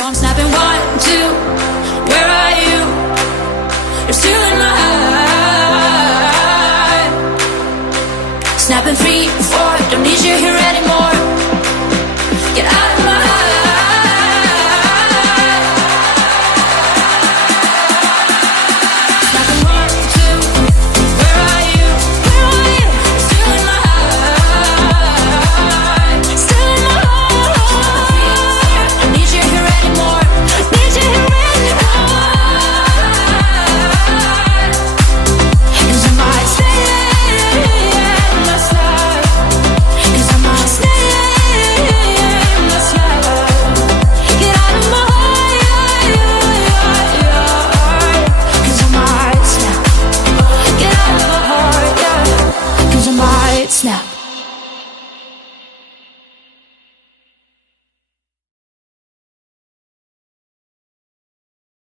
So I'm snapping 1, 2, where are you? You're still in my heart. Snapping 3, 4, don't need you here anymore.